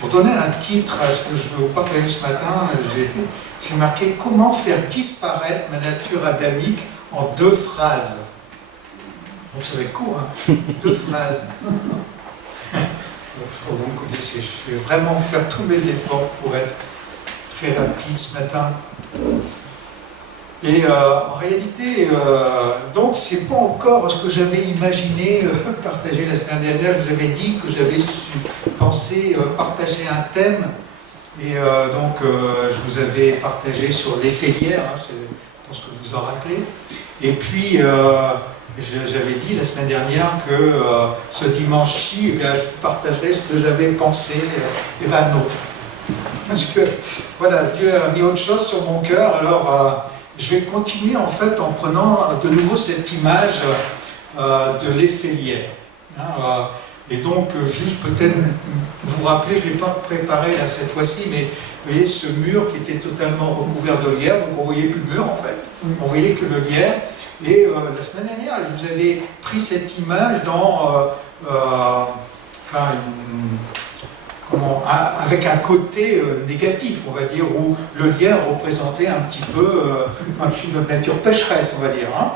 Pour donner un titre à ce que je veux vous partager ce matin, j'ai marqué « Comment faire disparaître ma nature adamique en 2 phrases ». Donc ça va être court, hein, 2 phrases. Vous me connaissez, je vais vraiment faire tous mes efforts pour être très rapide ce matin. Et en réalité, donc c'est pas encore ce que j'avais imaginé partager la semaine dernière. Je vous avais dit que j'avais pensé partager un thème. Et donc je vous avais partagé sur les félières, hein, je pense que vous vous en rappelez. Et puis j'avais dit la semaine dernière que ce dimanche-ci, eh bien, je vous partagerai ce que j'avais pensé. Et ben non. Parce que voilà, Dieu a mis autre chose sur mon cœur. Alors je vais continuer en fait en prenant de nouveau cette image de l'éphélière. Hein, et donc, juste peut-être vous rappeler, je ne l'ai pas préparé là cette fois-ci, mais vous voyez ce mur qui était totalement recouvert de lierre, donc on ne voyait plus le mur en fait, on voyait que le lierre. Et la semaine dernière, je vous avais pris cette image dans, avec un côté négatif, on va dire, où le lierre représentait un petit peu notre nature pécheresse, on va dire. Hein.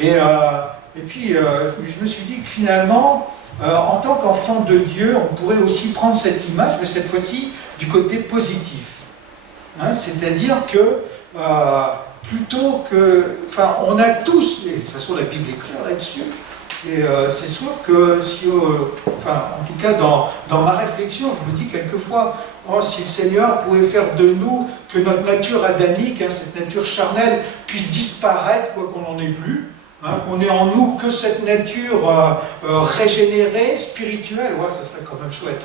Et puis, je me suis dit que finalement, en tant qu'enfant de Dieu, on pourrait aussi prendre cette image, mais cette fois-ci du côté positif. Hein, c'est-à-dire que plutôt que... Enfin, on a tous, et de toute façon la Bible est claire là-dessus, et c'est sûr que si, en tout cas dans ma réflexion, je me dis quelquefois, oh, si le Seigneur pouvait faire de nous que notre nature adamique, hein, cette nature charnelle, puisse disparaître, quoi qu'on n'en ait plus, hein, qu'on ait en nous que cette nature régénérée, spirituelle, ouais, ça serait quand même chouette.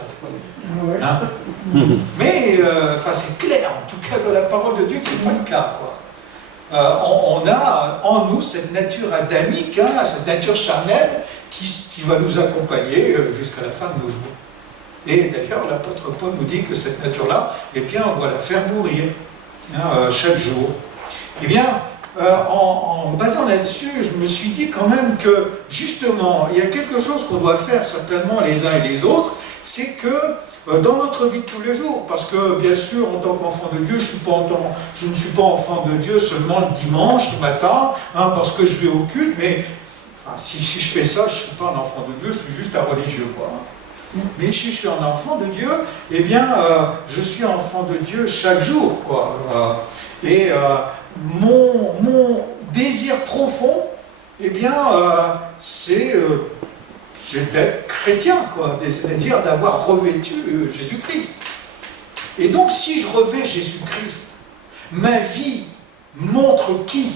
Hein. Mais, c'est clair, en tout cas dans la parole de Dieu, que c'est pas le cas, quoi. On a en nous cette nature adamique, hein, cette nature charnelle qui va nous accompagner jusqu'à la fin de nos jours. Et d'ailleurs, l'apôtre Paul nous dit que cette nature-là, eh bien, on doit la faire mourir hein, chaque jour. Eh bien, en me basant là-dessus, je me suis dit quand même que, justement, il y a quelque chose qu'on doit faire certainement les uns et les autres, c'est que dans notre vie de tous les jours, parce que bien sûr en tant qu'enfant de Dieu, je ne suis pas enfant de Dieu seulement le dimanche matin, hein, parce que je vais au culte, mais si je fais ça, je ne suis pas un enfant de Dieu, je suis juste un religieux, quoi. Mais si je suis un enfant de Dieu, eh bien je suis enfant de Dieu chaque jour, quoi. Mon désir profond, eh bien c'est d'être chrétien, quoi, c'est-à-dire d'avoir revêtu Jésus-Christ. Et donc, si je revêts Jésus-Christ, ma vie montre qui?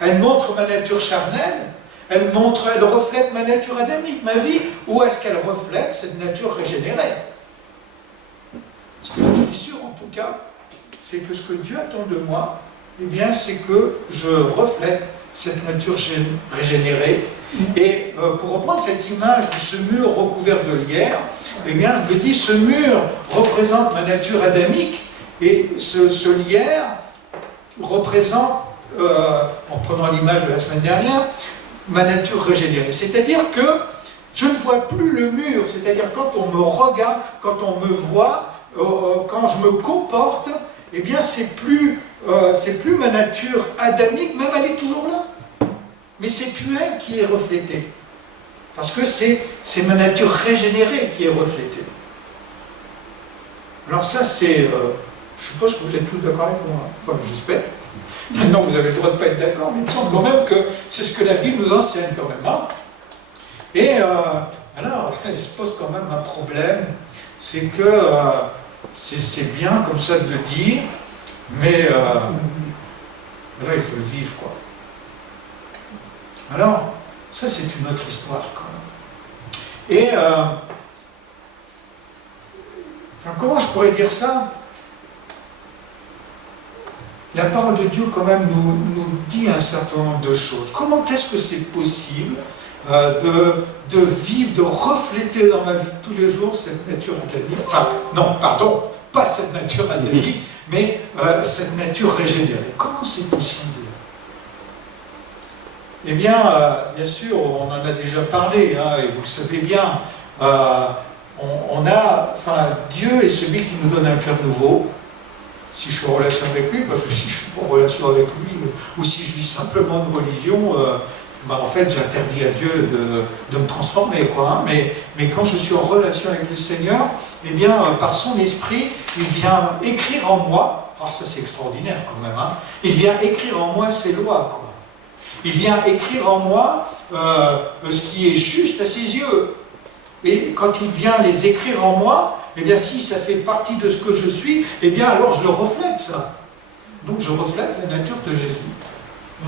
Elle montre ma nature charnelle, elle reflète ma nature adamique, ma vie, ou est-ce qu'elle reflète cette nature régénérée? Ce que je suis sûr, en tout cas, c'est que ce que Dieu attend de moi, eh bien, c'est que je reflète cette nature régénérée. Et pour reprendre cette image de ce mur recouvert de lierre, eh bien, je me dis, ce mur représente ma nature adamique, et ce lierre représente, en prenant l'image de la semaine dernière, ma nature régénérée. C'est-à-dire que je ne vois plus le mur, c'est-à-dire quand on me regarde, quand on me voit, quand je me comporte, eh bien, c'est plus ma nature adamique, même elle est toujours là. Mais c'est plus elle qui est reflétée. Parce que c'est ma nature régénérée qui est reflétée. Alors ça, c'est... je suppose que vous êtes tous d'accord avec moi. Enfin, j'espère. Maintenant, vous avez le droit de ne pas être d'accord, mais il me semble quand même que c'est ce que la Bible nous enseigne quand même. Hein. Et alors, il se pose quand même un problème. C'est que c'est bien comme ça de le dire, mais là, il faut le vivre, quoi. Alors, ça c'est une autre histoire quand même. Et comment je pourrais dire ça? La parole de Dieu quand même nous dit un certain nombre de choses. Comment est-ce que c'est possible de vivre, de refléter dans ma vie de tous les jours cette nature adamique? Enfin, non, pardon, pas cette nature adamique, mais cette nature régénérée. Comment c'est possible? Eh bien, bien sûr, on en a déjà parlé, hein, et vous le savez bien, Dieu est celui qui nous donne un cœur nouveau. Si je suis en relation avec lui, parce que si je suis pas en relation avec lui, ou si je vis simplement de religion, en fait, j'interdis à Dieu de me transformer, quoi. Hein. Mais quand je suis en relation avec le Seigneur, eh bien, par son esprit, il vient écrire en moi. Alors ça, c'est extraordinaire quand même. Hein. Il vient écrire en moi ses lois, quoi. Il vient écrire en moi ce qui est juste à ses yeux. Et quand il vient les écrire en moi, eh bien, si ça fait partie de ce que je suis, eh bien, alors je le reflète, ça. Donc, je reflète la nature de Jésus,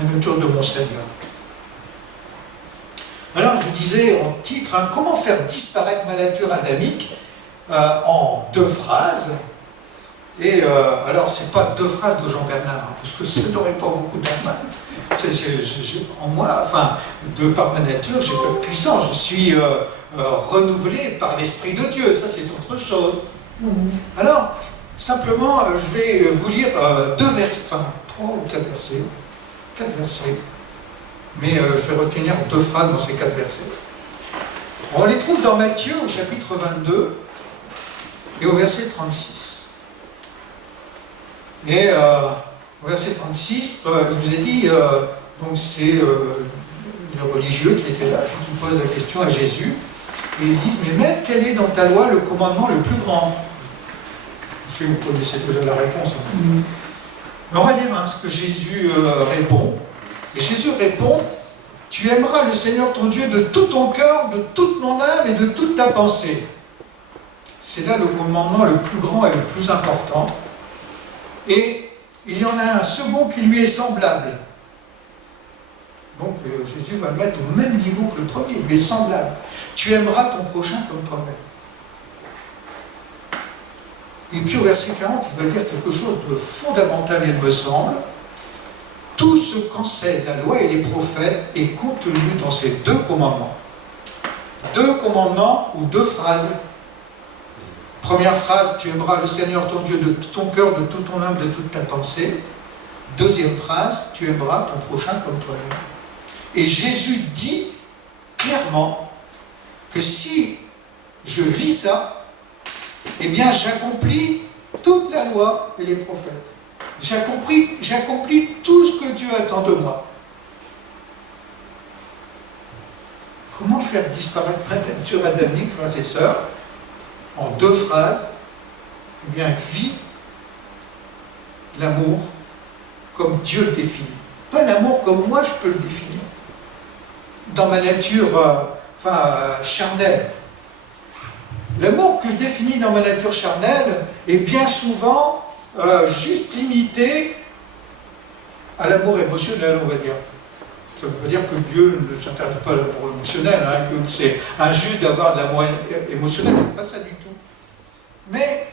la nature de mon Seigneur. Alors, je vous disais en titre, hein, comment faire disparaître ma nature adamique en 2 phrases. Et alors, ce n'est pas 2 phrases de Jean Bernard, hein, parce que ça n'aurait pas beaucoup d'impact. En moi, par ma nature, j'ai pas de puissance, je suis renouvelé par l'Esprit de Dieu, ça c'est autre chose. Alors, simplement, je vais vous lire 2 versets, 3 ou 4 versets, 4 versets, mais je vais retenir 2 phrases dans ces 4 versets. On les trouve dans Matthieu au chapitre 22 et au verset 36. Et au verset 36, il nous est dit, donc c'est les religieux qui étaient là, qui posent la question à Jésus, et ils disent, mais maître, quel est dans ta loi le commandement le plus grand? Je sais que vous connaissez déjà la réponse. Hein. Mais on va lire ce que Jésus répond. Et Jésus répond, tu aimeras le Seigneur ton Dieu de tout ton cœur, de toute ton âme et de toute ta pensée. C'est là le commandement le plus grand et le plus important. Et il y en a un second qui lui est semblable. Donc Jésus va le mettre au même niveau que le premier, il lui est semblable. Tu aimeras ton prochain comme toi-même. Et puis au verset 40, il va dire quelque chose de fondamental, il me semble. Tout ce qu'enseignent la loi et les prophètes est contenu dans ces 2 commandements. 2 commandements ou 2 phrases. Première phrase, tu aimeras le Seigneur ton Dieu de tout ton cœur, de toute ton âme, de toute ta pensée. Deuxième phrase, tu aimeras ton prochain comme toi-même. Et Jésus dit clairement que si je vis ça, eh bien j'accomplis toute la loi et les prophètes. J'accomplis tout ce que Dieu attend de moi. Comment faire disparaître ma nature adamique, frères et sœurs? En 2 phrases, eh bien, vis l'amour comme Dieu le définit. Pas l'amour comme moi je peux le définir. Dans ma nature charnelle. L'amour que je définis dans ma nature charnelle est bien souvent juste limité à l'amour émotionnel, on va dire. Ça ne veut pas dire que Dieu ne s'intéresse pas à l'amour émotionnel, hein, que c'est injuste d'avoir de l'amour émotionnel, c'est pas ça du tout. Mais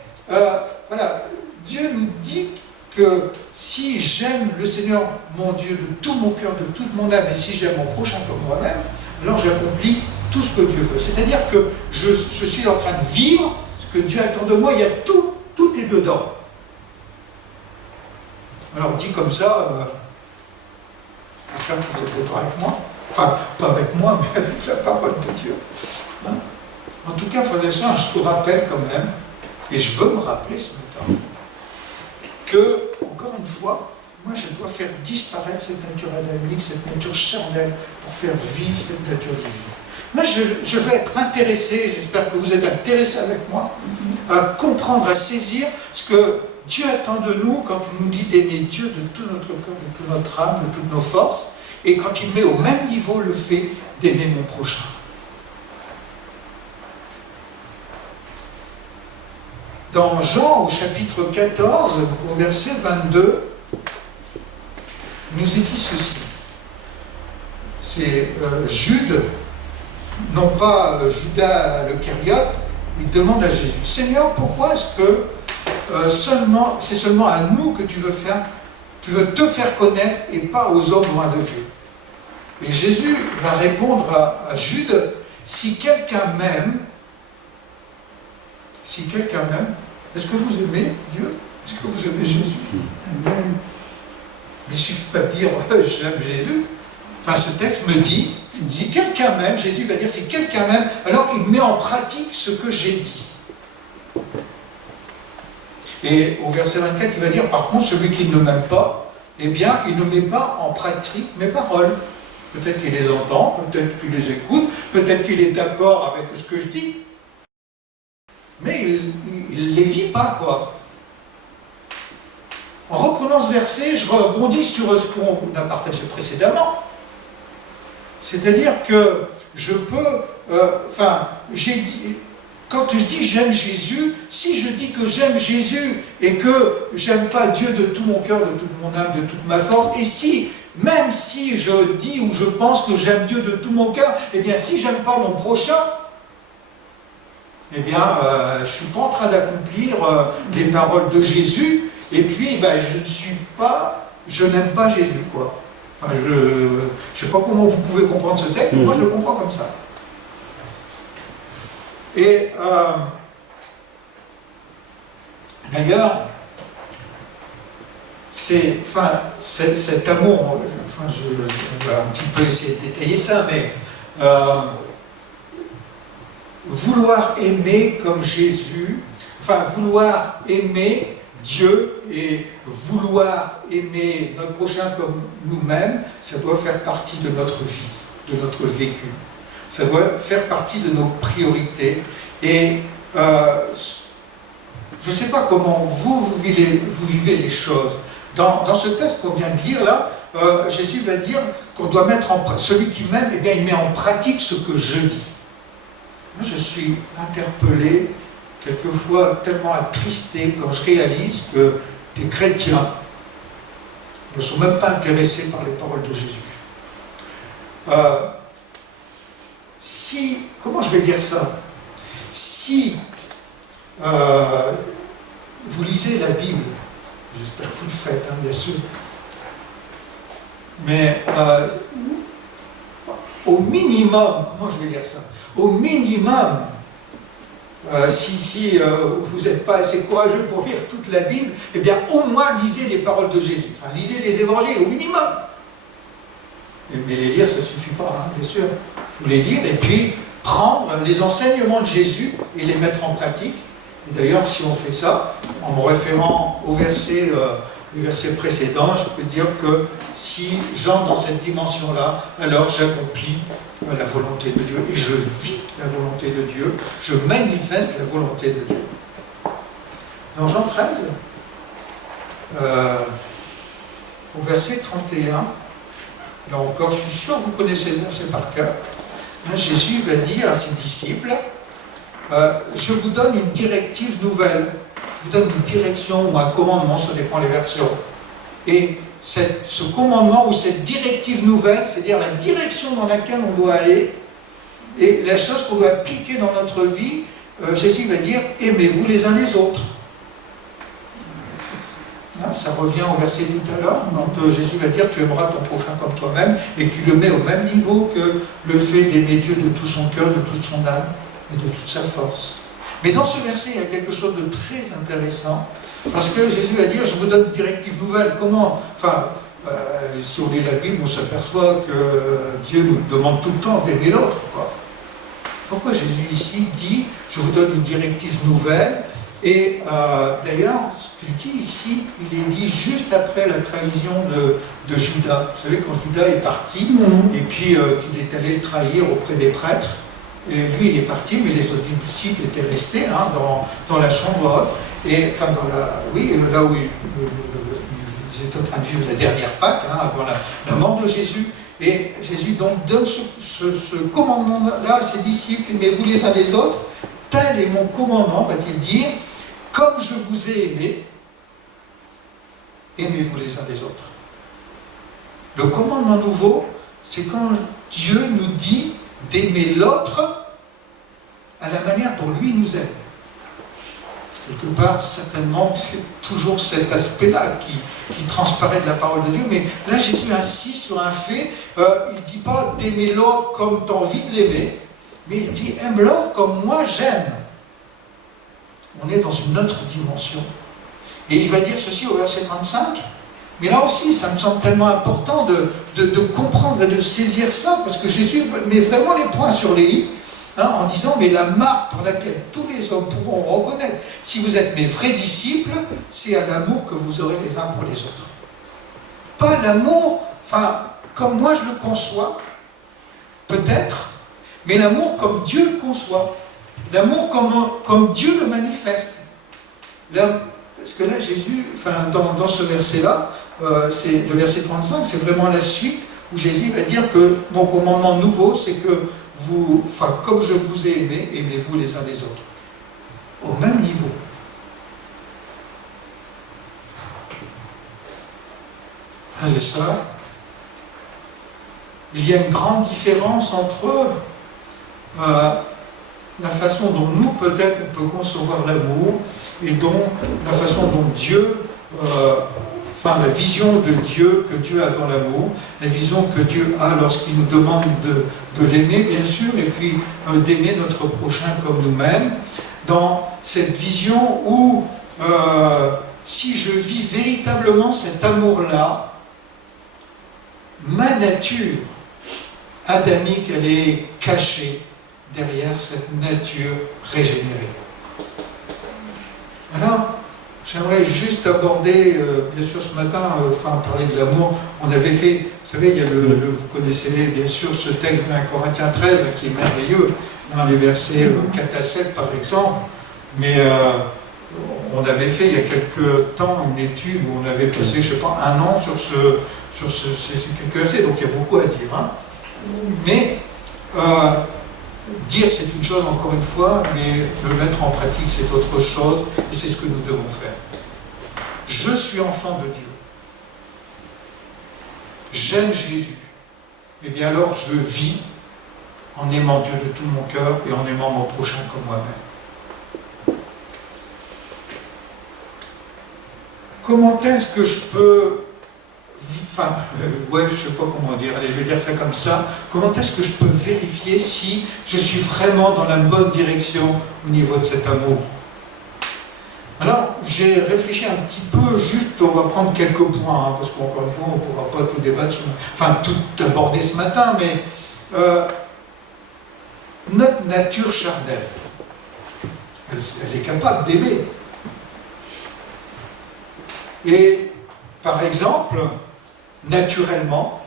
voilà, Dieu nous dit que si j'aime le Seigneur, mon Dieu, de tout mon cœur, de toute mon âme, et si j'aime mon prochain comme moi-même, alors j'accomplis tout ce que Dieu veut. C'est-à-dire que je suis en train de vivre ce que Dieu attend de moi, il y a tout est dedans. Alors dit comme ça, j'espère que vous êtes d'accord avec moi, enfin, pas avec moi, mais avec la parole de Dieu. Hein? En tout cas, frères et sœurs, je vous rappelle quand même, et je veux me rappeler ce matin, que, encore une fois, moi je dois faire disparaître cette nature adamique, cette nature charnelle, pour faire vivre cette nature divine. Moi je vais être intéressé, j'espère que vous êtes intéressés avec moi, à comprendre, à saisir ce que Dieu attend de nous quand il nous dit d'aimer Dieu de tout notre cœur, de toute notre âme, de toutes nos forces, et quand il met au même niveau le fait d'aimer mon prochain. Dans Jean, au chapitre 14, au verset 22, il nous est dit ceci. C'est Jude, non pas Judas le Kériote, il demande à Jésus, Seigneur, pourquoi est-ce que c'est seulement à nous que tu veux te faire connaître et pas aux hommes loin de Dieu? Et Jésus va répondre à Jude, si quelqu'un m'aime, est-ce que vous aimez Dieu? Est-ce que vous aimez Jésus? Mais il ne suffit pas de dire j'aime Jésus. enfin ce texte me dit, si quelqu'un m'aime, Jésus va dire, si quelqu'un m'aime, alors il met en pratique ce que j'ai dit. Et au verset 24, il va dire, par contre, celui qui ne m'aime pas, eh bien, il ne met pas en pratique mes paroles. Peut-être qu'il les entend, peut-être qu'il les écoute, peut-être qu'il est d'accord avec ce que je dis, mais il ne les vit pas, quoi. En reprenant ce verset, je rebondis sur ce qu'on a partagé précédemment. C'est-à-dire que je peux, quand je dis j'aime Jésus, si je dis que j'aime Jésus et que j'aime pas Dieu de tout mon cœur, de toute mon âme, de toute ma force, et si, même si je dis ou je pense que j'aime Dieu de tout mon cœur, eh bien si j'aime pas mon prochain, eh bien je ne suis pas en train d'accomplir les paroles de Jésus, et puis je n'aime pas Jésus, quoi. Enfin, je ne sais pas comment vous pouvez comprendre ce texte, mais moi je le comprends comme ça. Et d'ailleurs, cet amour, je vais un petit peu essayer de détailler ça, mais vouloir aimer comme Jésus, vouloir aimer Dieu et vouloir aimer notre prochain comme nous-mêmes, ça doit faire partie de notre vie, de notre vécu. Ça doit faire partie de nos priorités. Et je ne sais pas comment vous vivez les choses. Dans ce texte qu'on vient de lire là, Jésus va dire qu'on doit mettre celui qui m'aime, eh bien il met en pratique ce que je dis. Moi je suis interpellé, quelquefois tellement attristé quand je réalise que des chrétiens ne sont même pas intéressés par les paroles de Jésus. Comment je vais dire ça? Si vous lisez la Bible, j'espère que vous le faites, hein, bien sûr, mais au minimum, comment je vais dire ça? Au minimum, si vous n'êtes pas assez courageux pour lire toute la Bible, eh bien au moins lisez les paroles de Jésus, lisez les évangiles, au minimum. Mais les lire, ça ne suffit pas, hein, bien sûr. Il faut les lire et puis prendre les enseignements de Jésus et les mettre en pratique. Et d'ailleurs, si on fait ça, en me référant aux versets précédents, je peux dire que si j'entre dans cette dimension-là, alors j'accomplis la volonté de Dieu et je vis la volonté de Dieu, je manifeste la volonté de Dieu. Dans Jean 13, au verset 31, là encore, je suis sûr que vous connaissez le verset par cœur, Jésus va dire à ses disciples, je vous donne une directive nouvelle, je vous donne une direction ou un commandement, ça dépend des versions. Et ce commandement ou cette directive nouvelle, c'est-à-dire la direction dans laquelle on doit aller, et la chose qu'on doit appliquer dans notre vie, Jésus va dire, aimez-vous les uns les autres. Ça revient au verset tout à l'heure, quand Jésus va dire, tu aimeras ton prochain comme toi-même, et que tu le mets au même niveau que le fait d'aimer Dieu de tout son cœur, de toute son âme et de toute sa force. Mais dans ce verset, il y a quelque chose de très intéressant, parce que Jésus va dire, je vous donne une directive nouvelle. Comment? Si on lit la Bible, on s'aperçoit que Dieu nous demande tout le temps d'aimer l'autre. Pourquoi Jésus ici dit, je vous donne une directive nouvelle? Et d'ailleurs, ce qu'il dit ici, il est dit juste après la trahison de Judas. Vous savez, quand Judas est parti, et puis qu'il est allé le trahir auprès des prêtres, et lui il est parti, mais les autres disciples étaient restés dans la chambre haute, et là où ils étaient en train de vivre la dernière Pâque, avant la mort de Jésus. Et Jésus donc donne ce commandement-là à ses disciples, aimez-vous les uns les autres, tel est mon commandement, va-t-il dire, comme je vous ai aimé, aimez-vous les uns les autres. Le commandement nouveau, c'est quand Dieu nous dit d'aimer l'autre à la manière dont lui nous aime. Quelque part, certainement, c'est toujours cet aspect-là qui transparaît de la parole de Dieu, mais là, Jésus insiste sur un fait, il ne dit pas d'aimer l'autre comme tu as envie de l'aimer, mais il dit aime l'autre comme moi j'aime. On est dans une autre dimension. Et il va dire ceci au verset 35, Mais là aussi, ça me semble tellement important de comprendre et de saisir ça, parce que Jésus met vraiment les points sur les i, hein, en disant, mais la marque par laquelle tous les hommes pourront reconnaître si vous êtes mes vrais disciples, c'est à l'amour que vous aurez les uns pour les autres. Pas l'amour, enfin, comme moi je le conçois, peut-être, mais l'amour comme Dieu le conçoit. L'amour comme Dieu le manifeste. Là, parce que là, Jésus, enfin, dans ce verset-là, c'est le verset 35, c'est vraiment la suite où Jésus va dire que mon commandement nouveau, c'est que vous, enfin, comme je vous ai aimé, aimez-vous les uns les autres. Au même niveau. Frères et sœurs, il y a une grande différence entre la façon dont nous, peut-être, on peut concevoir l'amour et la façon dont Dieu, enfin la vision de Dieu que Dieu a dans l'amour, la vision que Dieu a lorsqu'il nous demande de l'aimer, bien sûr, et puis d'aimer notre prochain comme nous-mêmes, dans cette vision où si je vis véritablement cet amour-là, ma nature adamique, elle est cachée derrière cette nature régénérée. Alors, j'aimerais juste aborder, bien sûr ce matin, parler de l'amour. On avait fait, vous savez, il y a vous connaissez bien sûr ce texte de 1 Corinthiens 13 qui est merveilleux, dans les versets 4 à 7 par exemple, mais on avait fait il y a quelques temps une étude où on avait passé, je ne sais pas, 1 an sur ces quelques versets, donc il y a beaucoup à dire. Hein. Mais dire c'est une chose encore une fois, mais le mettre en pratique c'est autre chose, et c'est ce que nous devons faire. Je suis enfant de Dieu. J'aime Jésus. Et bien alors je vis en aimant Dieu de tout mon cœur et en aimant mon prochain comme moi-même. Comment est-ce que je peux... je ne sais pas comment dire, allez, je vais dire ça comme ça. Comment est-ce que je peux vérifier si je suis vraiment dans la bonne direction au niveau de cet amour? Alors, j'ai réfléchi un petit peu, juste, on va prendre quelques points, hein, parce qu'encore une fois, on ne pourra pas tout débattre, tout aborder ce matin, mais notre nature charnelle, elle est capable d'aimer. Et, par exemple, naturellement,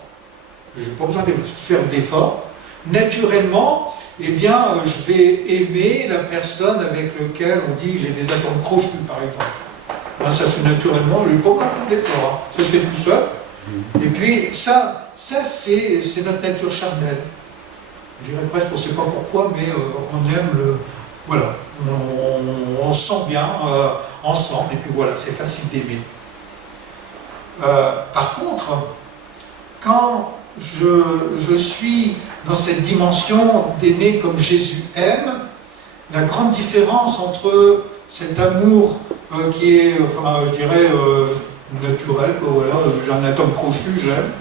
je n'ai pas besoin de faire d'efforts, naturellement, eh bien, je vais aimer la personne avec laquelle on dit j'ai des atomes crochus, par exemple. Ça se fait naturellement, je n'ai pas besoin de faire d'efforts, hein. Ça se fait tout seul. Et puis, ça c'est notre nature charnelle. Je dirais presque, on ne sait pas pourquoi, mais on aime le... Voilà, on se sent bien ensemble, et puis voilà, c'est facile d'aimer. Par contre, quand je suis dans cette dimension d'aimer comme Jésus aime, la grande différence entre cet amour qui est, je dirais, naturel, voilà, j'ai un atome crochu, j'aime,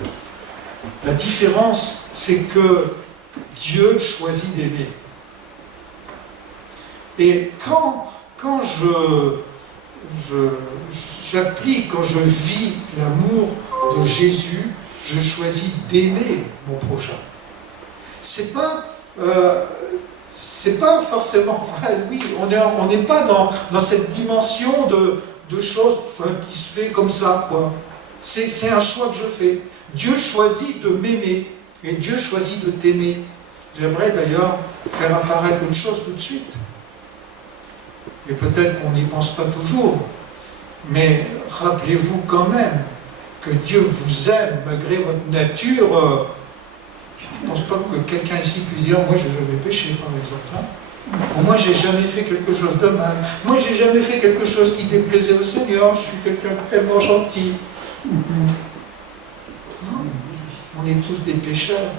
la différence, c'est que Dieu choisit d'aimer. Et quand j'applique, quand je vis l'amour de Jésus, je choisis d'aimer mon prochain. C'est pas forcément, oui, on n'est pas dans cette dimension de choses qui se fait comme ça, quoi. C'est un choix que je fais. Dieu choisit de m'aimer, et Dieu choisit de t'aimer. J'aimerais d'ailleurs faire apparaître une chose tout de suite. Et peut-être qu'on n'y pense pas toujours, mais rappelez-vous quand même que Dieu vous aime malgré votre nature. Je ne pense pas que quelqu'un ici puisse dire moi j'ai jamais péché par exemple. Hein. Ou moi j'ai jamais fait quelque chose de mal. Moi j'ai jamais fait quelque chose qui déplaisait au Seigneur. Je suis quelqu'un de tellement gentil. Non, on est tous des pécheurs.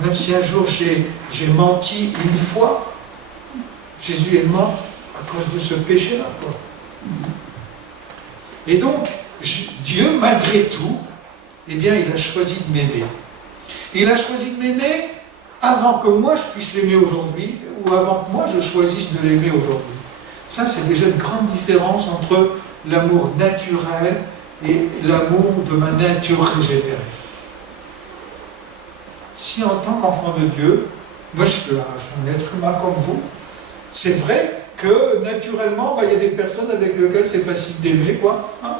Même si un jour j'ai menti une fois, Jésus est mort à cause de ce péché-là, quoi. Et donc, Dieu, malgré tout, eh bien, il a choisi de m'aimer. Il a choisi de m'aimer avant que moi je puisse l'aimer aujourd'hui, ou avant que moi je choisisse de l'aimer aujourd'hui. Ça, c'est déjà une grande différence entre l'amour naturel et l'amour de ma nature régénérée. Si en tant qu'enfant de Dieu, moi je suis un être humain comme vous, c'est vrai que naturellement, il y a des personnes avec lesquelles c'est facile d'aimer, quoi. Hein,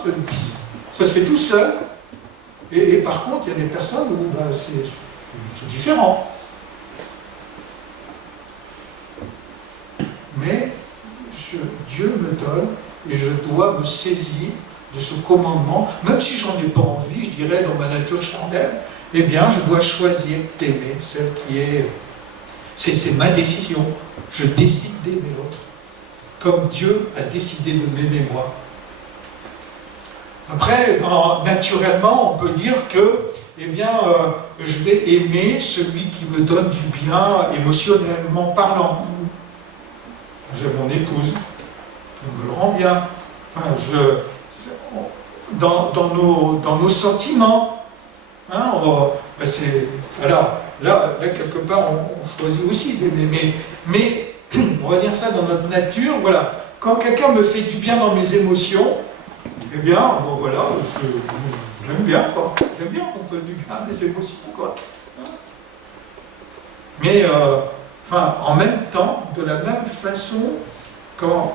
ça se fait tout seul. Et par contre, il y a des personnes où c'est différent. Mais Dieu me donne, et je dois me saisir de ce commandement, même si j'en ai pas envie, je dirais, dans ma nature charnelle, eh bien, je dois choisir d'aimer celle qui est... C'est ma décision. Je décide d'aimer l'autre. Comme Dieu a décidé de m'aimer moi. Après, naturellement, on peut dire que, eh bien, je vais aimer celui qui me donne du bien émotionnellement parlant. J'ai mon épouse, elle me le rend bien. Enfin, dans nos sentiments, hein, voilà, là, quelque part, on choisit aussi d'aimer. Mais on va dire ça dans notre nature, voilà. Quand quelqu'un me fait du bien dans mes émotions, eh bien, bon, voilà, j'aime bien, quoi. J'aime bien qu'on fasse du bien à mes émotions, quoi. Mais, en même temps, de la même façon, quand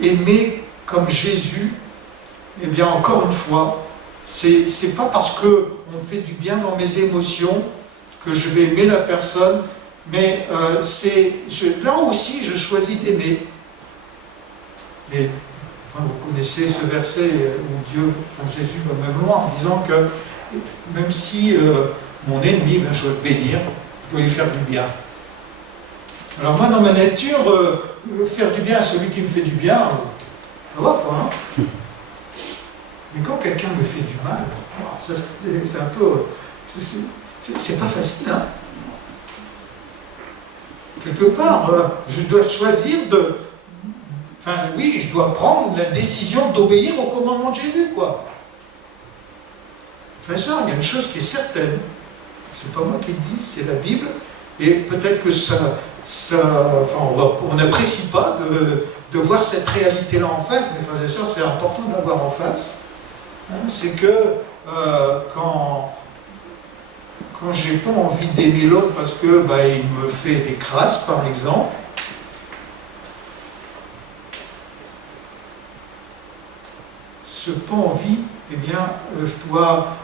aimer comme Jésus, eh bien, encore une fois, c'est pas parce qu'on fait du bien dans mes émotions que je vais aimer la personne, mais là aussi, je choisis d'aimer. Et vous connaissez ce verset où Jésus va même loin en disant que même si mon ennemi, je dois le bénir, je dois lui faire du bien. Alors moi, dans ma nature, faire du bien à celui qui me fait du bien, ça va quoi. Hein. Mais quand quelqu'un me fait du mal, ça, c'est un peu... C'est pas facile, hein. Quelque part, je dois choisir de... oui, je dois prendre la décision d'obéir au commandement de Jésus, quoi. Bien sûr, il y a une chose qui est certaine. C'est pas moi qui le dis, c'est la Bible. Et peut-être que on n'apprécie pas de voir cette réalité-là en face, mais frères et sœurs, c'est important d'avoir en face. Hein, c'est que quand j'ai pas envie d'aimer l'autre parce que il me fait des crasses, par exemple, ce pas envie, eh bien, je dois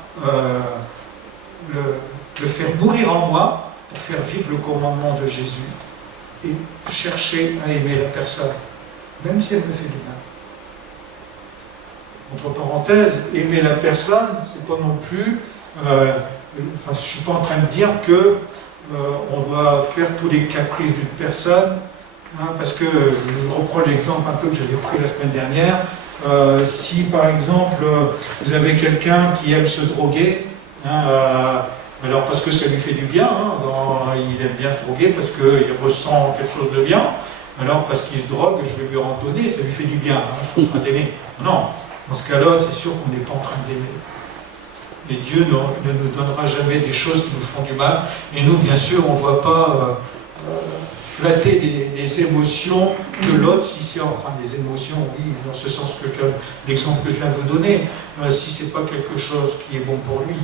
le faire mourir en moi pour faire vivre le commandement de Jésus et chercher à aimer la personne, même si elle me fait du mal. Entre parenthèses, aimer la personne, c'est pas non plus... je ne suis pas en train de dire que on doit faire tous les caprices d'une personne, hein, parce que je reprends l'exemple un peu que j'avais pris la semaine dernière. Si par exemple vous avez quelqu'un qui aime se droguer, hein, alors parce que ça lui fait du bien, hein, il aime bien se droguer parce qu'il ressent quelque chose de bien, alors parce qu'il se drogue, je vais lui en donner, ça lui fait du bien, hein, je suis en train d'aimer. Non, dans ce cas-là, c'est sûr qu'on n'est pas en train d'aimer. Et Dieu ne nous donnera jamais des choses qui nous font du mal. Et nous, bien sûr, on ne doit pas flatter les émotions de l'autre, si c'est, des émotions, oui, dans ce sens l'exemple que je viens de vous donner, si ce n'est pas quelque chose qui est bon pour lui.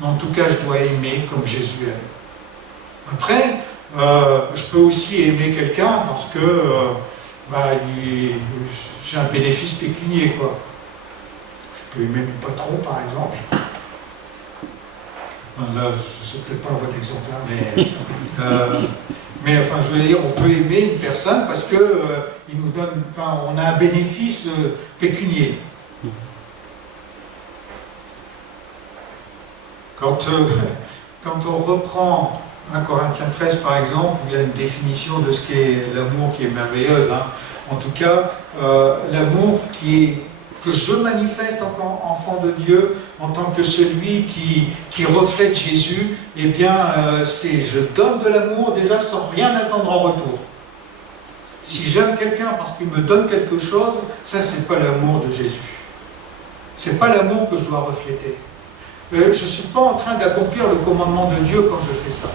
Mais en tout cas, je dois aimer comme Jésus aime. Après, je peux aussi aimer quelqu'un parce que j'ai un bénéfice pécunier, quoi. Je peux aimer mon patron, par exemple. Là, c'est peut-être pas un bon exemple, hein, mais je veux dire, on peut aimer une personne parce que il nous donne, on a un bénéfice pécunier. Quand on reprend 1 Corinthiens 13, par exemple, où il y a une définition de ce qu'est l'amour qui est merveilleuse, hein. En tout cas, l'amour que je manifeste en tant qu'enfant de Dieu, en tant que celui qui reflète Jésus, eh bien, je donne de l'amour déjà sans rien attendre en retour. Si j'aime quelqu'un parce qu'il me donne quelque chose, ça, c'est pas l'amour de Jésus. C'est pas l'amour que je dois refléter. Je ne suis pas en train d'accomplir le commandement de Dieu quand je fais ça.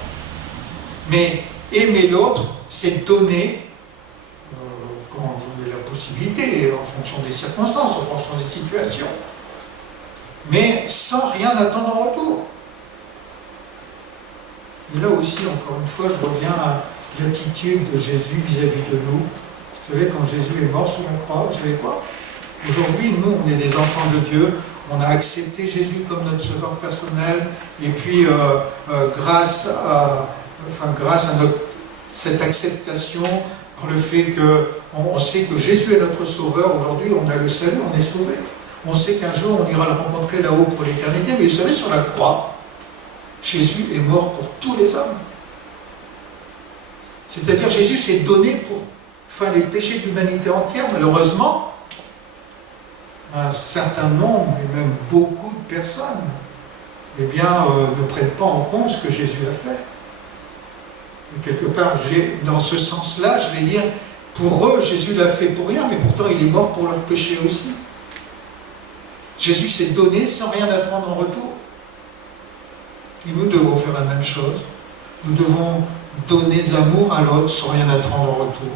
Mais aimer l'autre, c'est donner, quand j'en ai la possibilité, en fonction des circonstances, en fonction des situations, mais sans rien attendre en retour. Et là aussi, encore une fois, je reviens à l'attitude de Jésus vis-à-vis de nous. Vous savez, quand Jésus est mort sur la croix, vous savez quoi? Aujourd'hui, nous, on est des enfants de Dieu, on a accepté Jésus comme notre sauveur personnel, et puis grâce à cette acceptation, par le fait qu'on sait que Jésus est notre sauveur, aujourd'hui on a le salut, on est sauvé. On sait qu'un jour on ira le rencontrer là-haut pour l'éternité, mais vous savez, sur la croix, Jésus est mort pour tous les hommes. C'est-à-dire Jésus s'est donné pour faire les péchés de l'humanité entière. Malheureusement, un certain nombre, et même beaucoup de personnes, eh bien, ne prennent pas en compte ce que Jésus a fait. Et quelque part, dans ce sens-là, je vais dire, pour eux, Jésus l'a fait pour rien, mais pourtant il est mort pour leurs péchés aussi. Jésus s'est donné sans rien attendre en retour. Et nous devons faire la même chose. Nous devons donner de l'amour à l'autre sans rien attendre en retour.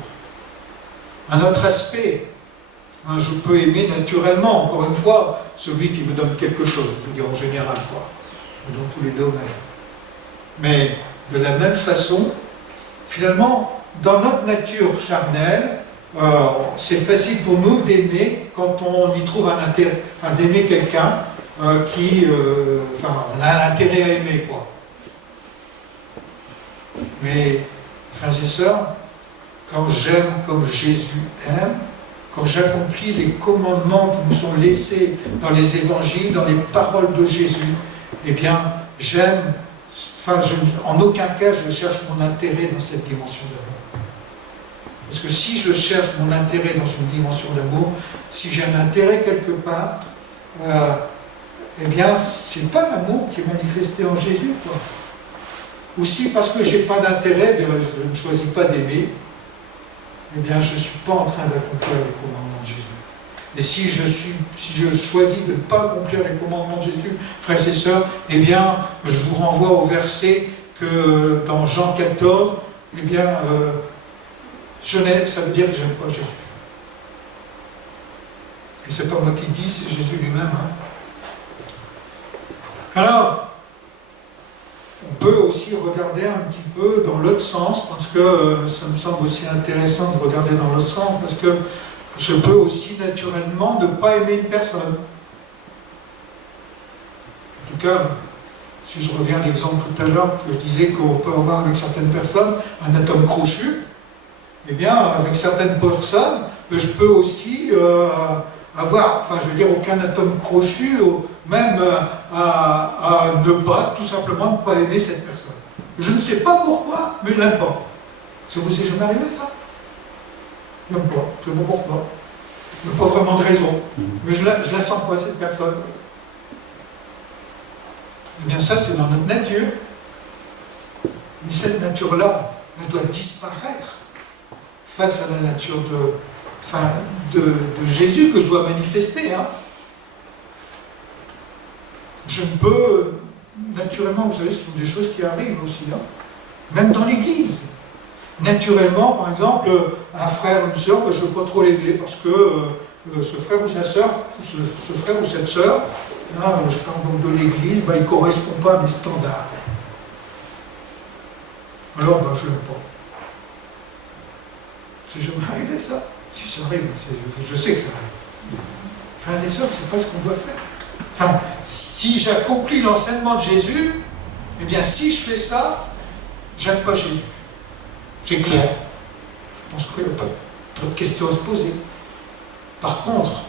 Un autre aspect, je peux aimer naturellement, encore une fois, celui qui me donne quelque chose, je veux dire en général, quoi, dans tous les domaines. Mais de la même façon, finalement, dans notre nature charnelle, c'est facile pour nous d'aimer quand on y trouve un intérêt, enfin d'aimer quelqu'un on a un intérêt à aimer, quoi. Mais, frères et sœurs, quand j'aime comme Jésus aime, quand j'accomplis les commandements qui nous sont laissés dans les évangiles, dans les paroles de Jésus, eh bien, j'aime, en aucun cas je cherche mon intérêt dans cette dimension d'amour. Parce que si je cherche mon intérêt dans une dimension d'amour, si j'ai un intérêt quelque part, eh bien, c'est pas l'amour qui est manifesté en Jésus, quoi. Ou si parce que j'ai pas d'intérêt, je ne choisis pas d'aimer, eh bien, je ne suis pas en train d'accomplir les commandements de Jésus. Et si je choisis de ne pas accomplir les commandements de Jésus, frères et sœurs, eh bien, je vous renvoie au verset que dans Jean 14, eh bien, ça veut dire que je n'aime pas Jésus. Et c'est pas moi qui dis, c'est Jésus lui-même. Alors, on peut aussi regarder un petit peu dans l'autre sens, parce que ça me semble aussi intéressant de regarder dans l'autre sens, parce que je peux aussi naturellement ne pas aimer une personne. En tout cas, si je reviens à l'exemple tout à l'heure que je disais qu'on peut avoir avec certaines personnes un atome crochu, eh bien, avec certaines personnes, je peux aussi avoir, aucun atome crochu, même à ne pas, tout simplement, ne pas aimer cette personne. Je ne sais pas pourquoi, mais je ne l'aime pas. Ça vous est jamais arrivé, ça? Je n'aime pas, je ne sais pas pourquoi. Il n'y a pas vraiment de raison, mais je la sens pas, cette personne. Eh bien, ça, c'est dans notre nature. Mais cette nature-là, elle doit disparaître face à la nature de Jésus que je dois manifester. Je ne peux, naturellement, vous savez, ce sont des choses qui arrivent aussi, même dans l'Église. Naturellement, par exemple, un frère, une sœur, je ne veux pas trop l'aimer parce que ce frère ou sa sœur, ce frère ou cette sœur, là, je parle donc de l'Église, il ne correspond pas à mes standards. Alors, je ne l'aime pas. C'est jamais arrivé, ça. Si ça arrive, je sais que ça arrive. Frères et sœurs, c'est pas ce qu'on doit faire. Enfin, si j'accomplis l'enseignement de Jésus, eh bien, si je fais ça, j'aime pas Jésus. C'est clair. Je pense qu'il n'y a pas de question à se poser. Par contre,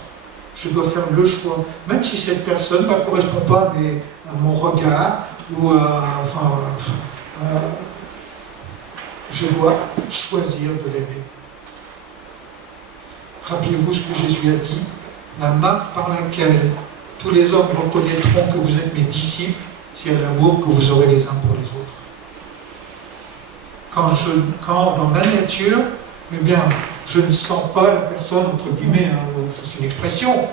je dois faire le choix, même si cette personne ne correspond pas à mon regard, ou je dois choisir de l'aimer. Rappelez-vous ce que Jésus a dit, la marque par laquelle tous les hommes reconnaîtront que vous êtes mes disciples, c'est l'amour que vous aurez les uns pour les autres. Quand dans ma nature, eh bien, je ne sens pas la personne, entre guillemets, c'est une expression,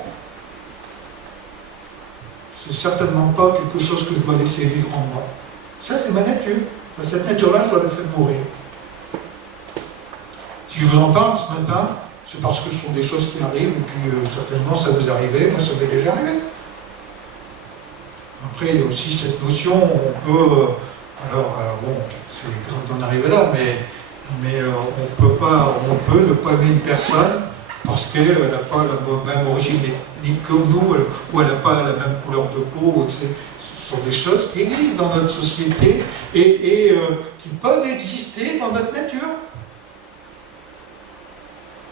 c'est certainement pas quelque chose que je dois laisser vivre en moi. Ça, c'est ma nature. Cette nature-là, je dois la faire mourir. Si je vous en parle ce matin, c'est parce que ce sont des choses qui arrivent, et puis certainement ça vous arrivait, moi ça m'est déjà arrivé. Après, il y a aussi cette notion, on peut, bon, c'est grave d'en arriver là, mais on peut ne pas aimer une personne parce qu'elle n'a pas la même origine ethnique que nous, ou elle n'a pas la même couleur de peau, ce sont des choses qui existent dans notre société et qui peuvent exister dans notre nature.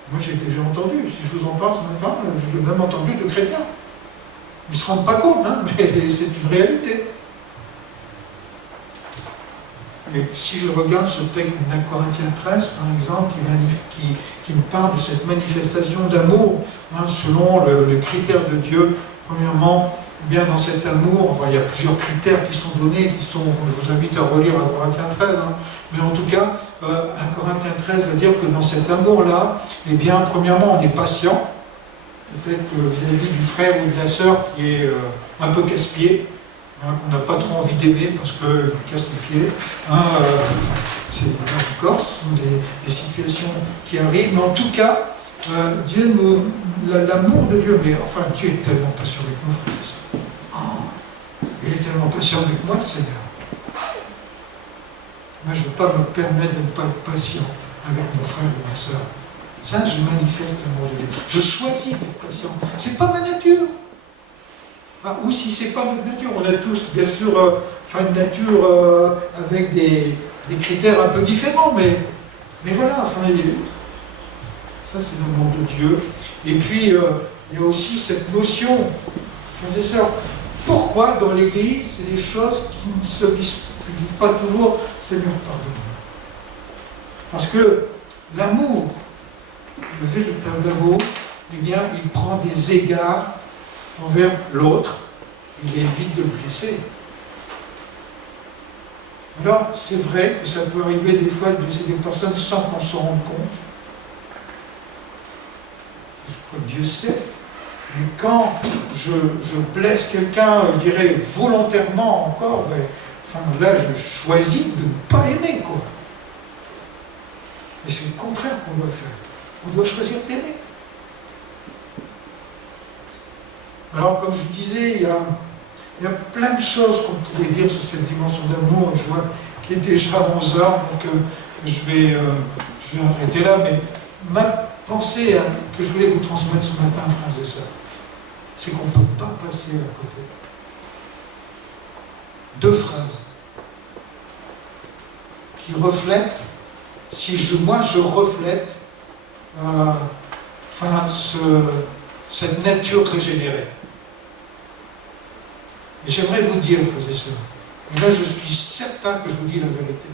Moi j'ai déjà entendu, si je vous en parle ce matin, je l'ai même entendu de chrétiens. Ils ne se rendent pas compte, hein, mais c'est une réalité. Et si je regarde ce texte d'un Corinthiens 13, par exemple, qui me parle de cette manifestation d'amour, hein, selon le critère de Dieu, premièrement, bien dans cet amour, enfin, il y a plusieurs critères qui sont donnés, je vous invite à relire un Corinthiens 13, hein, mais en tout cas, un Corinthiens 13 va dire que dans cet amour-là, eh bien, premièrement, on est patient, peut-être que vis-à-vis du frère ou de la sœur qui est un peu casse-pied, hein, qu'on n'a pas trop envie d'aimer parce que casse les pieds, hein, c'est encore, ce sont des situations qui arrivent, mais en tout cas, l'amour de Dieu, mais enfin, Dieu est tellement patient avec nous, frères et sœurs. Oh, il est tellement patient avec moi, le Seigneur. Moi, je ne veux pas me permettre de ne pas être patient avec mon frère ou ma sœur. Ça, je manifeste l'amour de Dieu. Je choisis d'être patient. C'est pas ma nature. Enfin, ou si c'est pas notre nature, on a tous, bien sûr, une nature avec des critères un peu différents, mais voilà, ça c'est l'amour de Dieu. Et puis, il y a aussi cette notion, frères et sœurs, pourquoi dans l'Église, c'est des choses qui ne se vivent pas toujours, Seigneur, pardonne-nous. Parce que l'amour, le véritable amour, eh bien, il prend des égards envers l'autre, il évite de le blesser. Alors, c'est vrai que ça peut arriver des fois de blesser des personnes sans qu'on s'en rende compte. Je crois que Dieu sait. Mais quand je blesse quelqu'un, je dirais volontairement encore, là, je choisis de ne pas aimer, quoi. Et c'est le contraire qu'on doit faire. On doit choisir d'aimer. Alors, comme je vous disais, il y a plein de choses qu'on pourrait dire sur cette dimension d'amour. Je vois qu'il est déjà 11 heures, donc je vais arrêter là. Mais ma pensée que je voulais vous transmettre ce matin, frères et sœurs, c'est qu'on ne peut pas passer à côté. 2 phrases qui reflètent, moi je reflète cette nature régénérée. Et j'aimerais vous dire, frères et sœurs, et là je suis certain que je vous dis la vérité,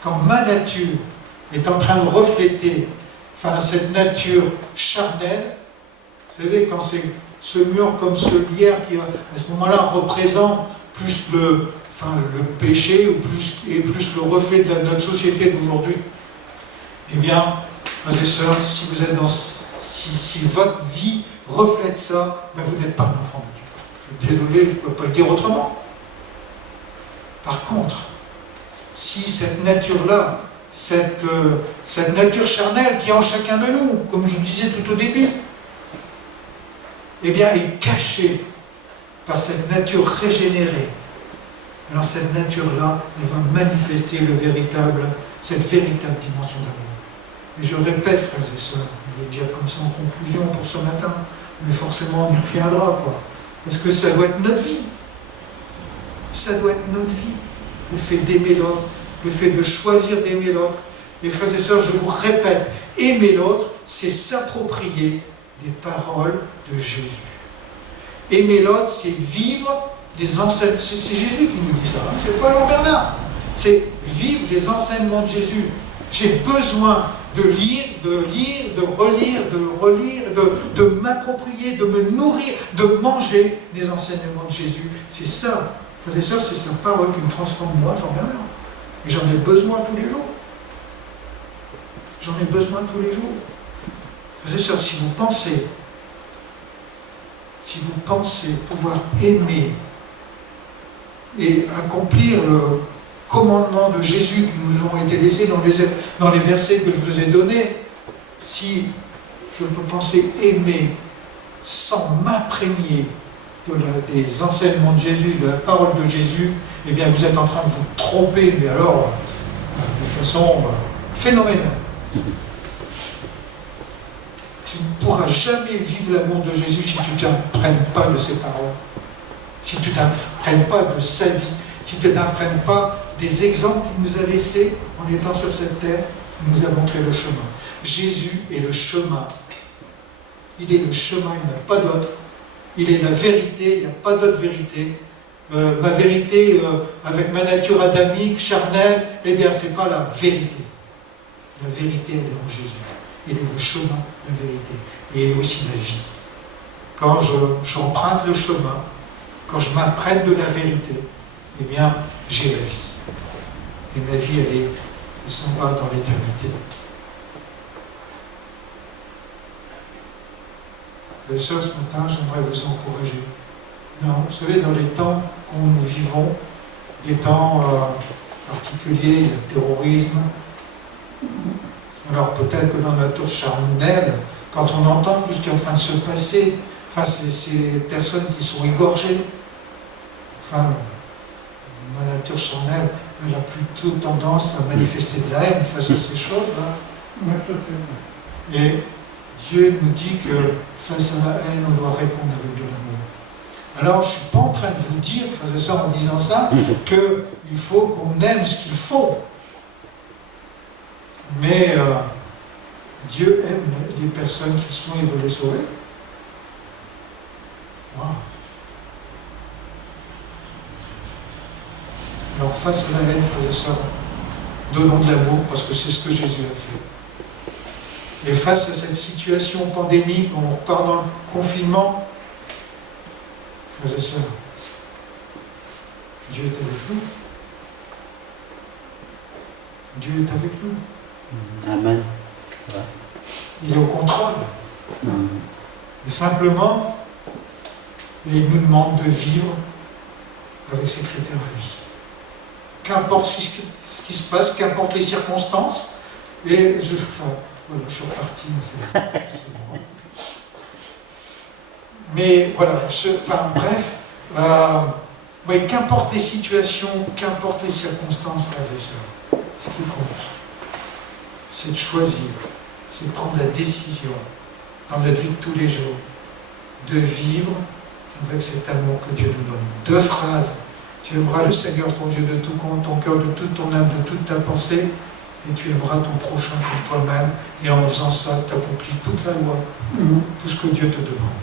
quand ma nature est en train de refléter cette nature charnelle, vous savez, quand c'est ce mur comme ce lierre qui, à ce moment-là, représente plus le péché ou plus le reflet de notre société d'aujourd'hui, eh bien, frères et sœurs, si vous êtes si votre vie reflète ça, vous n'êtes pas un enfant de Dieu. Je suis désolé, je ne peux pas le dire autrement. Par contre, si cette nature-là, cette nature charnelle qui est en chacun de nous, comme je disais tout au début, eh bien, est cachée par cette nature régénérée, alors cette nature-là, elle va manifester cette véritable dimension d'amour. Et je répète, frères et sœurs, je vais dire comme ça en conclusion pour ce matin, mais forcément on y reviendra, quoi. Parce que ça doit être notre vie. Ça doit être notre vie. Le fait d'aimer l'autre, le fait de choisir d'aimer l'autre. Et frères et sœurs, je vous répète, aimer l'autre, c'est s'approprier des paroles de Jésus. Aimer l'autre, c'est vivre les enseignements. C'est Jésus qui nous dit ça, hein, c'est pas Jean Bernard. C'est vivre les enseignements de Jésus. J'ai besoin de lire, de relire, de m'approprier, de me nourrir, de manger les enseignements de Jésus. C'est ça, frères et sœurs, c'est sa parole qui me transforme moi, Jean Bernard. Et j'en ai besoin tous les jours. J'en ai besoin tous les jours. Frères et sœurs, si vous pensez pouvoir aimer et accomplir le commandement de Jésus qui nous ont été laissés dans les versets que je vous ai donnés, si je peux penser aimer sans m'imprégner des enseignements de Jésus, de la parole de Jésus, eh bien vous êtes en train de vous tromper, mais alors de façon phénoménale. Tu ne pourras jamais vivre l'amour de Jésus si tu ne t'imprègnes pas de ses paroles, si tu ne t'imprègnes pas de sa vie, si tu ne t'imprègnes pas des exemples qu'il nous a laissés en étant sur cette terre. Il nous a montré le chemin. Jésus est le chemin. Il est le chemin, il n'y en a pas d'autre. Il est la vérité, il n'y a pas d'autre vérité. Ma vérité avec ma nature adamique, charnelle, eh bien, ce n'est pas la vérité. La vérité, elle est en Jésus. Il est le chemin, la vérité. Et il est aussi la vie. Quand j'emprunte le chemin, quand je m'imprègne de la vérité, eh bien, j'ai la vie. Et ma vie, elle s'en va dans l'éternité. Et ça, ce matin, j'aimerais vous encourager. Non, vous savez, dans les temps où nous vivons, des temps particuliers, le terrorisme, alors peut-être que dans notre charnelle, quand on entend tout ce qui est en train de se passer, enfin, ces personnes qui sont égorgées, enfin, ma nature charnelle, elle a plutôt tendance à manifester de la haine face à ces choses-là. Et Dieu nous dit que face à la haine, on doit répondre avec de l'amour. Alors, je ne suis pas en train de vous dire, frères et sœurs, en disant ça, qu'il faut qu'on aime ce qu'il faut. Mais Dieu aime les personnes qui sont, il veut les sauver. Wow. Alors, face à la haine, frères et sœurs, donnons de l'amour, parce que c'est ce que Jésus a fait. Et face à cette situation pandémique, on repart dans le confinement, frères et sœurs, Dieu est avec nous. Dieu est avec nous. Amen. Il est au contrôle. Mais simplement, il nous demande de vivre avec ses critères à vie. Qu'importe ce qui se passe, qu'importe les circonstances, et je suis reparti, c'est bon. Mais voilà, bref, oui, qu'importe les situations, qu'importe les circonstances, frères et sœurs, ce qui compte, c'est de choisir, c'est de prendre la décision dans notre vie de tous les jours, de vivre avec cet amour que Dieu nous donne. 2 phrases. Tu aimeras le Seigneur, ton Dieu, de tout ton cœur, de toute ton âme, de toute ta pensée, et tu aimeras ton prochain comme toi-même, et en faisant ça, tu accomplis toute la loi, tout ce que Dieu te demande.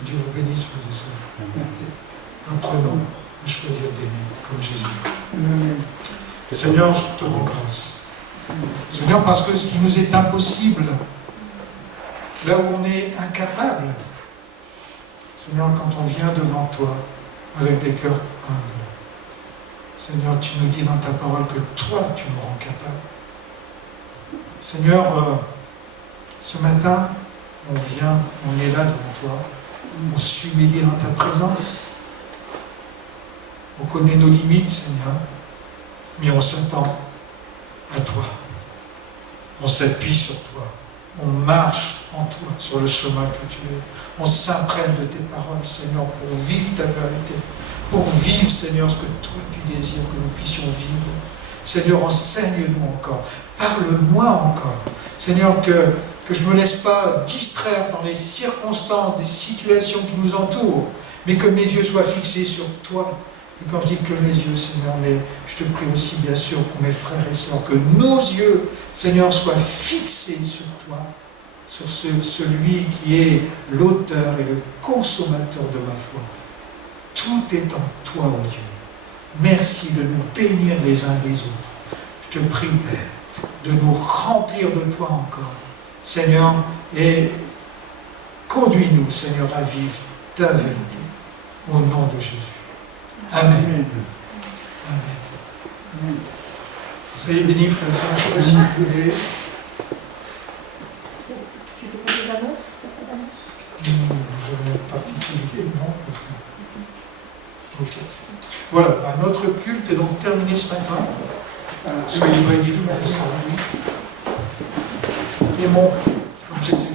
Que Dieu vous bénisse, frères et sœurs. Apprenons à choisir d'aimer comme Jésus. Seigneur, je te rends grâce. Seigneur, parce que ce qui nous est impossible, là où on est incapable, Seigneur, quand on vient devant toi, avec des cœurs humbles, Seigneur, tu nous dis dans ta parole que toi, tu nous rends capables. Seigneur, ce matin, on est là devant toi, on s'humilie dans ta présence, on connaît nos limites, Seigneur, mais on s'attend à toi, on s'appuie sur toi, on marche en toi, sur le chemin que tu es. On s'imprègne de tes paroles, Seigneur, pour vivre ta vérité, pour vivre, Seigneur, ce que toi tu désires que nous puissions vivre. Seigneur, enseigne-nous encore, parle-moi encore. Seigneur, que je ne me laisse pas distraire dans les circonstances, des situations qui nous entourent, mais que mes yeux soient fixés sur toi. Et quand je dis que mes yeux, Seigneur, mais je te prie aussi, bien sûr, pour mes frères et sœurs, que nos yeux, Seigneur, soient fixés sur toi, sur celui qui est l'auteur et le consommateur de ma foi. Tout est en toi, ô Dieu. Merci de nous bénir les uns les autres. Je te prie, Père, de nous remplir de toi encore, Seigneur, et conduis-nous, Seigneur, à vivre ta vérité, au nom de Jésus. Amen. Amen. Soyez bénis, frères et sœurs. Je sais pas si vous voulez. Tu veux pas des annonces? Je n'ai particulier, non. Ok. Voilà, notre culte est donc terminé ce matin. Soyez bénis, frères et sœurs. Et c'est